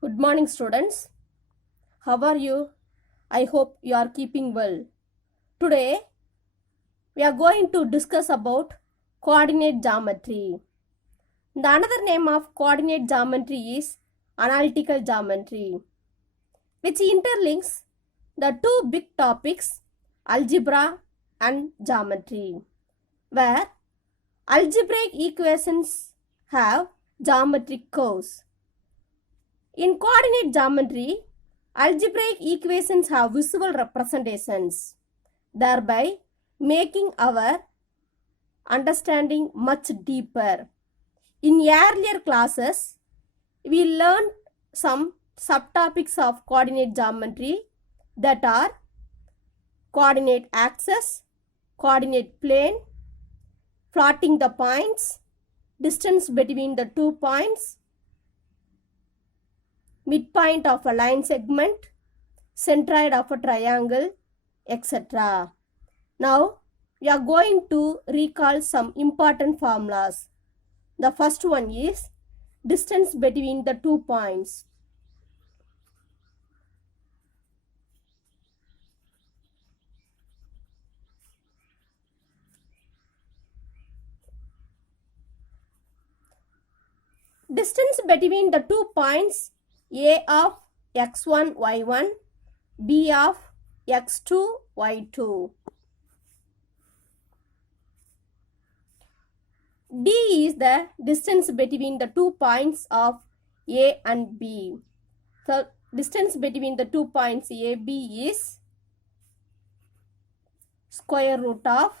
Good morning, students. How are you? I hope you are keeping well. Today, we are going to discuss about coordinate geometry. The another name of coordinate geometry is analytical geometry, which interlinks the two big topics, algebra and geometry, where algebraic equations have geometric curves. In coordinate geometry, algebraic equations have visual representations, thereby making our understanding much deeper. In earlier classes, we learned some subtopics of coordinate geometry that are coordinate axis, coordinate plane, plotting the points, distance between the 2 points, midpoint of a line segment, centroid of a triangle, etc. Now, we are going to recall some important formulas. The first one is distance between the 2 points. Distance between the 2 points A of x1, y1, B of x2, y2. D is the distance between the 2 points of A and B. So, distance between the 2 points A, B is square root of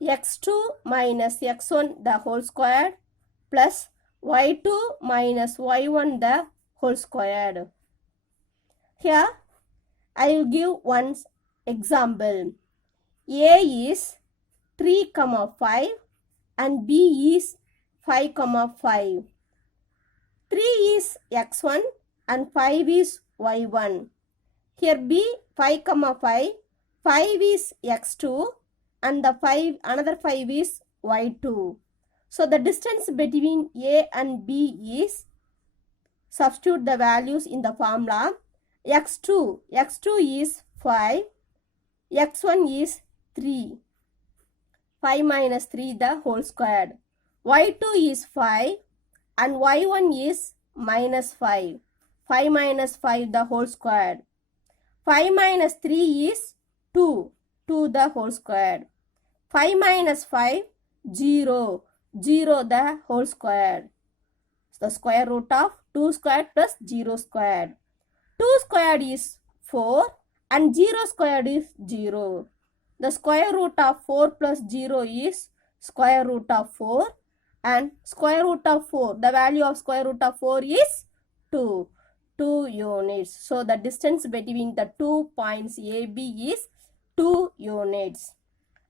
x2 minus x1 the whole squared plus y2 minus y1 the whole squared. Here, I will give one example. A is 3, 5 and B is 5, 5. 3 is x1 and 5 is y1. Here B 5, 5, 5 is x2 and the another 5 is y2. So the distance between A and B is, substitute the values in the formula, x2 is 5, x1 is 3, 5 minus 3 the whole squared, y2 is 5 and y1 is minus 5, 5 minus 5 the whole squared, 5 minus 3 is 2, 2 the whole squared, 5 minus 5, 0, 0 the whole squared. The square root of 2 squared plus 0 squared. 2 squared is 4 and 0 squared is 0. The square root of 4 plus 0 is square root of 4 and square root of 4, the value of square root of 4 is 2, 2 units. So the distance between the 2 points A, B is 2 units.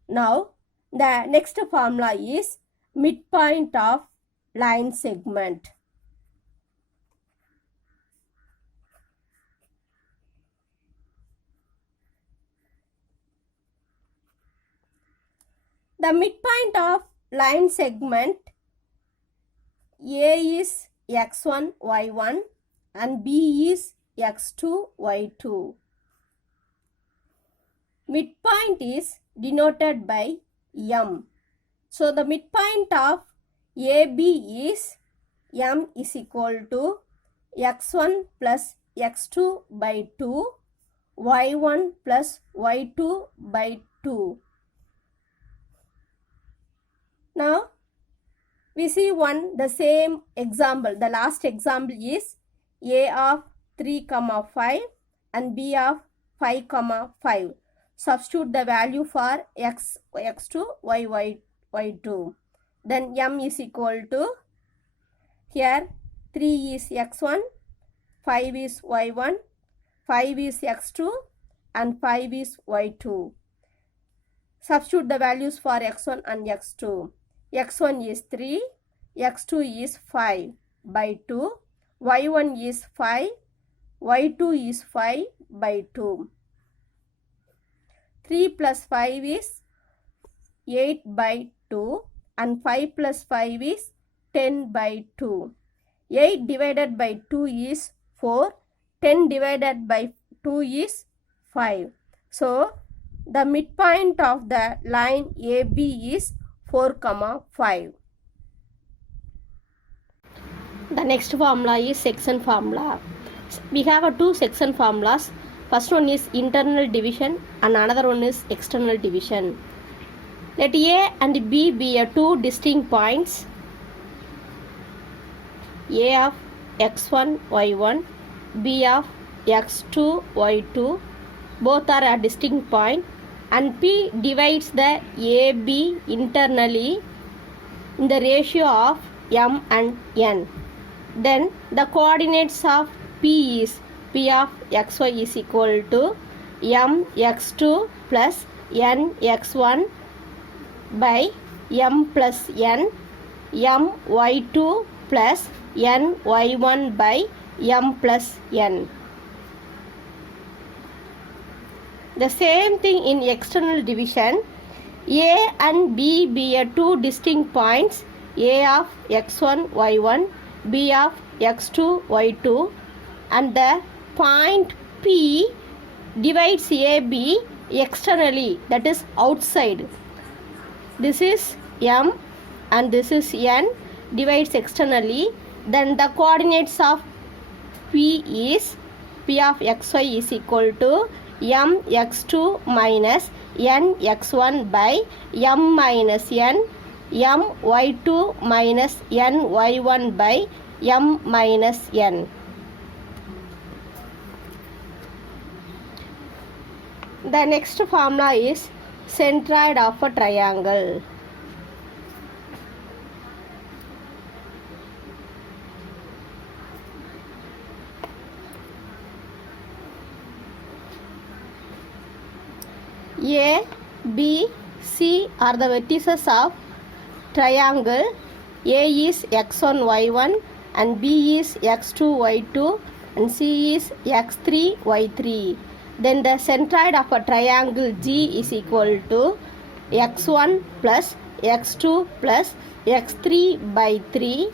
Now the next formula is midpoint of line segment. The midpoint of line segment A is x1, y1 and B is x2, y2. Midpoint is denoted by M. So the midpoint of AB is M is equal to x1 plus x2 by 2, y1 plus y2 by 2. Now, we see the same example. The last example is A of 3, 5 and B of 5, 5. Substitute the value for x2, y2. Then M is equal to, here 3 is x1, 5 is y1, 5 is x2 and 5 is y2. Substitute the values for x1 and x2. x1 is 3, x2 is 5 by 2, y1 is 5, y2 is 5 by 2. 3 plus 5 is 8 by 2 and 5 plus 5 is 10 by 2. 8 divided by 2 is 4. 10 divided by 2 is 5. So, the midpoint of the line AB is 4, 5. The next formula is section formula. We have two section formulas. First one is internal division and another one is external division. Let A and B be two distinct points. A of x1, y1, B of x2, y2. Both are a distinct point, and P divides the AB internally in the ratio of m and n. Then the coordinates of P is P of xy is equal to m x2 plus n x1 by m plus n, m y2 plus n y1 by m plus n. The same thing in external division. A and B be two distinct points, A of x1, y1, B of x2, y2, and the point P divides AB externally, that is outside. This is m and this is n, divides externally. Then the coordinates of P is P of xy is equal to m x2 minus n x1 by m minus n, m y2 minus n y1 by m minus n. The next formula is centroid of a triangle. A, B, C are the vertices of triangle. A is x1, y1 and B is x2, y2 and C is x3, y3. Then the centroid of a triangle G is equal to x1 plus x2 plus x3 by 3,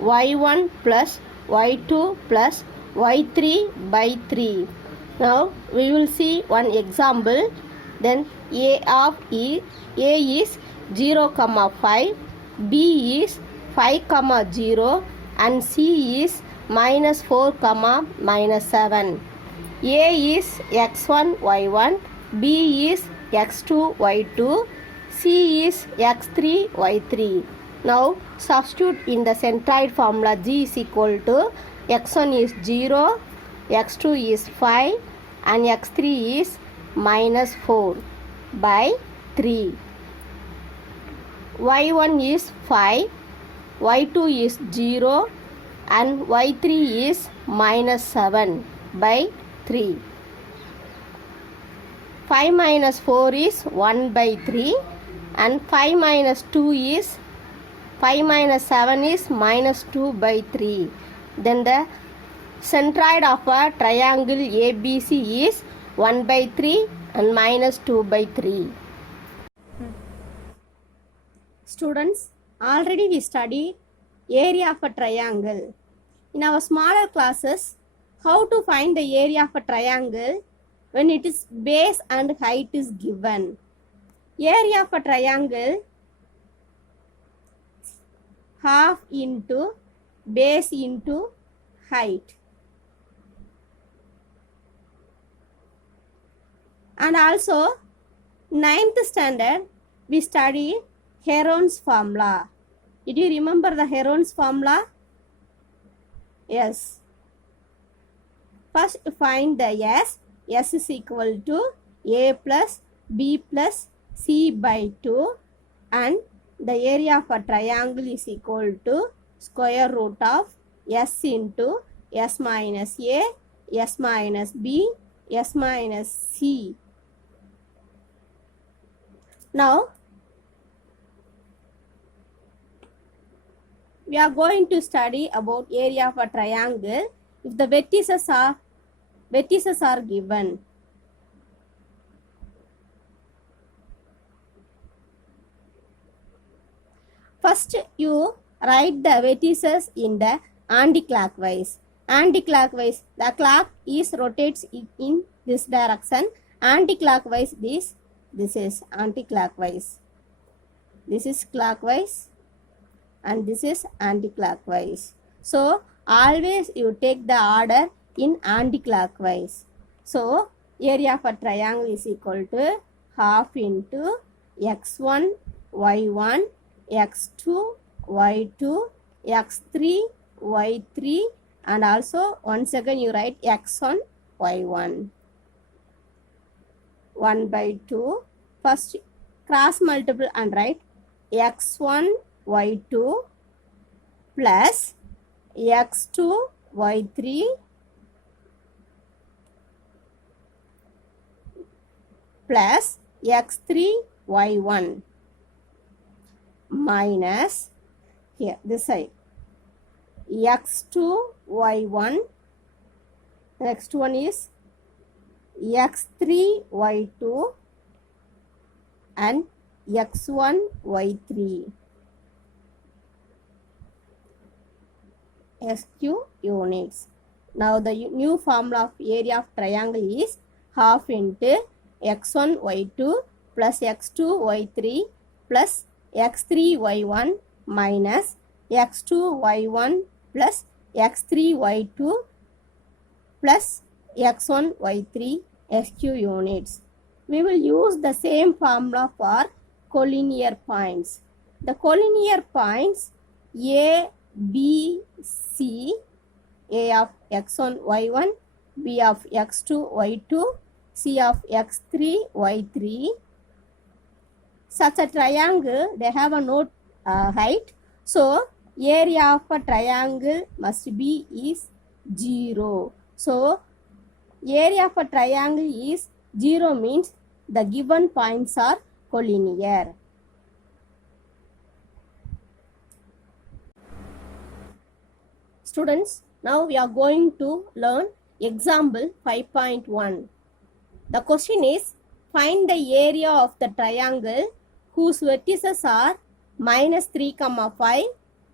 y1 plus y2 plus y3 by 3. Now we will see one example. Then A is 0, 5, B is 5, 0 and C is minus 4, minus 7. A is x1, y1, B is x2, y2, C is x3, y3. Now substitute in the centroid formula. G is equal to x1 is 0, x2 is 5 and x3 is minus 4 by 3. Y1 is 5, y2 is 0 and y3 is minus 7 by 3. 5 minus 4 is 1 by 3 and 5 minus 2 is 5 minus 7 is minus 2 by 3. Then the centroid of a triangle ABC is 1 by 3 and minus 2 by 3. Students, already we studied area of a triangle. In our smaller classes, how to find the area of a triangle when it is base and height is given. Area of a triangle half into base into height. And also 9th standard we studied Heron's formula. Did you remember the Heron's formula? Yes. First find the S. S is equal to A plus B plus C by 2 and the area of a triangle is equal to square root of S into S minus A, S minus B, S minus C. Now, we are going to study about area of a triangle if the vertices are given. First, you write the vertices in the anti-clockwise. anti-clockwise. The clock is rotates in this direction. Anti-clockwise, this is anti-clockwise. This is clockwise and this is anti-clockwise. So always you take the order in anti-clockwise. So area of a triangle is equal to half into x1, y1, x2, y2, x3, y3, and also once again you write x1, y1. 1 by 2. First cross multiple and write x1, y2 plus x2, y3 plus x3, y1 minus here this side x2, y1. Next one is x3, y2 and x1, y3. SQ units. Now the new formula of area of triangle is half into x1, y2 plus x2, y3 plus x3, y1 minus x2, y1 plus x3, y2 plus x1, y3 SQ units. We will use the same formula for collinear points. The collinear points A, B, C, A of x1, y1, B of x2, y2, C of x3, y3. Such a triangle, they have a no height. So, area of a triangle must be is 0. So, area of a triangle is 0 means the given points are collinear. Students, now we are going to learn example 5.1. The question is, find the area of the triangle whose vertices are minus 3, 5,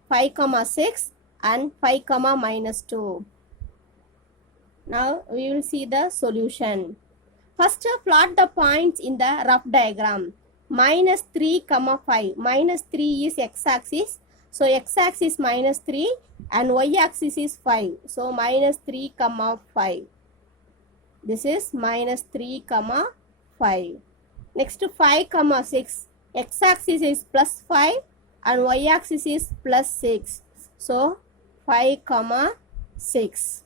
5, 6 and 5, minus 2. Now we will see the solution. First, plot the points in the rough diagram. Minus 3, 5. Minus 3 is x-axis. So x-axis minus 3 and y-axis is 5. So minus 3, 5. This is minus 3, 5. Next 5, 6. X-axis is plus 5 and y-axis is plus 6. So 5, 6.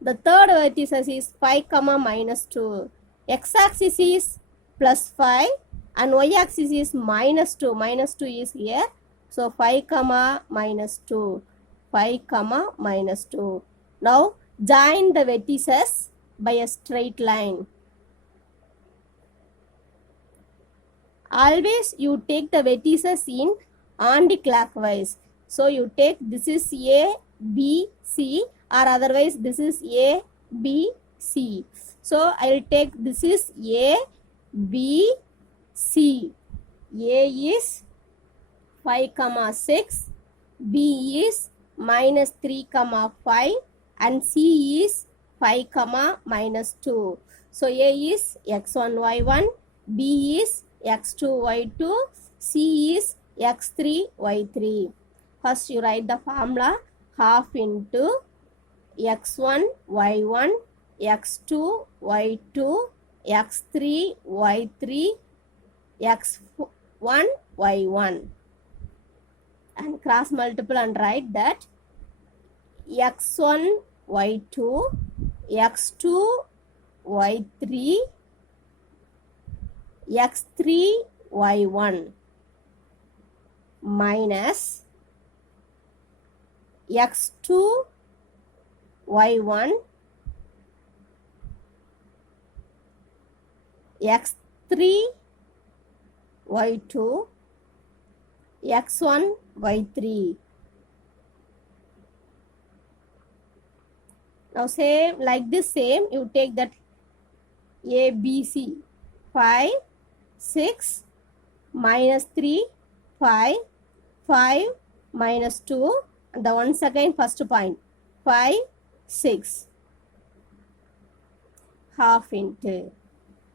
The third vertices is 5, minus 2. X-axis is plus 5 and y-axis is minus 2. Minus 2 is here. So 5, minus 2. 5, minus 2. Now join the vertices by a straight line. Always you take the vertices in anti-clockwise. So you take this is A, B, C, or otherwise this is A, B, C. So I will take this is A, B, C. A is 5, 6, B is minus 3, 5 and C is 5, minus 2. So A is x1, y1, B is x2, y2, C is x3, y3. First you write the formula half into x1, y1, x2, y2, x3, y3, x1, y1. And cross multiple and write that x1, y2, x2, y3, x3, y1 minus x2, y1, x3, y2, x1, y3. Now same like this same you take that A, B, C 5, 6, minus 3, 5, 5, minus 2, the once again first point 5 6 half into,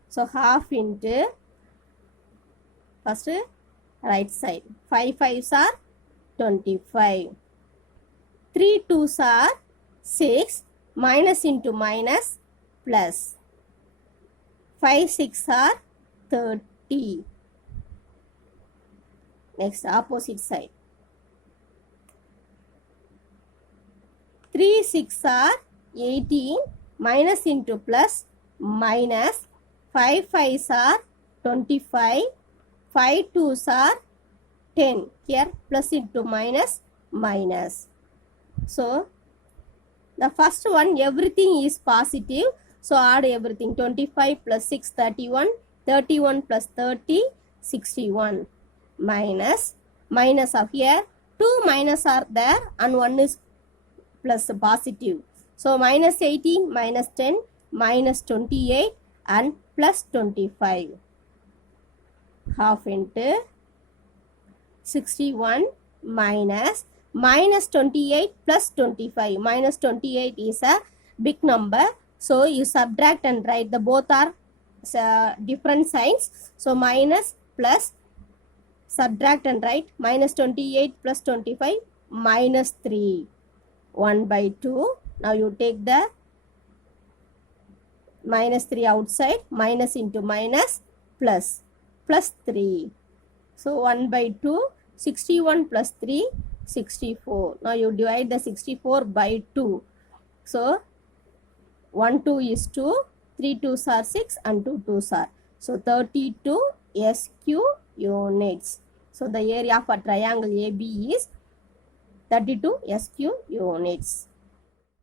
so half into first right side, 5 5s are 25, 3 2s are 6, minus into minus plus, 5 6 are 30. Next opposite side, 3 6 are 18, minus into plus minus, 5 5s are 25, 5 2s are 10, here plus into minus minus. So the first one everything is positive, so add everything, 25 plus 6 31, 31 plus 30 61, minus minus of here 2 minus are there and 1 is plus positive, so minus 18 minus 10 minus 28 and plus 25, half into 61 minus minus 28 plus 25, minus 28 is a big number, so you subtract and write, the both are different signs, so minus plus subtract and write, minus 28 plus 25 minus 3, 1 by 2. Now you take the minus 3 outside, minus into minus plus, plus 3. So 1 by 2, 61 plus 3, 64. Now you divide the 64 by 2. So 1 2 is 2, 3 2s are 6 and 2 2s are. So 32 SQ units. So the area of a triangle AB is 32 SQ units.